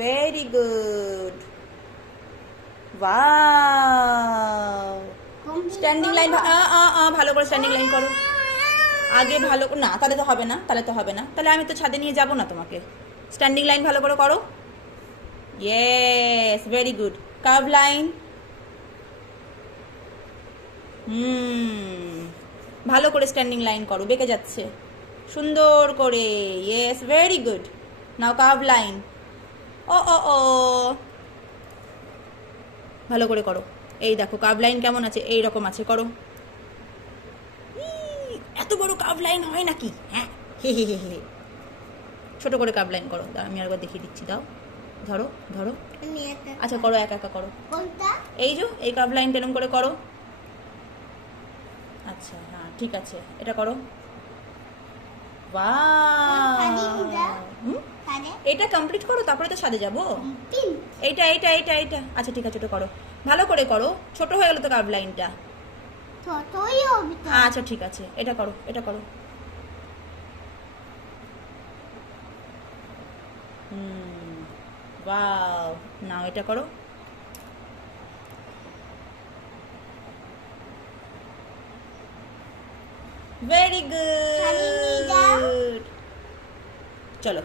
Very good. Wow, standing line ভালো করে standing line করো আগে, ভালো না তাহলে তো হবে না, তাহলে আমি তো ছাদে নিয়ে যাব না তোমাকে। স্ট্যান্ডিং লাইন ভালো করে করো। Yes, very good. Curve line, ভালো করে স্ট্যান্ডিং লাইন করো, বেঁকে যাচ্ছে সুন্দর করে। Yes, very good. Now curve line. ও ও ও, ভালো করে করো। এই দেখো কার্ভ লাইন কেমন আছে, এই রকম আছে, করো। এত বড় কার্ভ লাইন হয় নাকি? হ্যাঁ, হে হে হে হে। ছোট করে কার্ভ লাইন করো, আমি আরেকবার দেখিয়ে দিচ্ছি, দাও, ধরো ধরো। আচ্ছা করো, একা একা করো। এই যে এই কার্ভ লাইন এরকম করে করো। আচ্ছা হ্যাঁ ঠিক আছে, এটা করো। এটা কমপ্লিট করো, তারপরে তো ছাদে যাবো। এইটা এইটা এইটা এইটা আচ্ছা ঠিক আছে, ওটা করো, ভালো করে করো। ছোট হয়ে গেল তো কার্ভ লাইনটা। আচ্ছা ঠিক আছে, এটা করো, এটা করো। ওয়াও, নাও এটা করো। ভেরি গুড, চলো।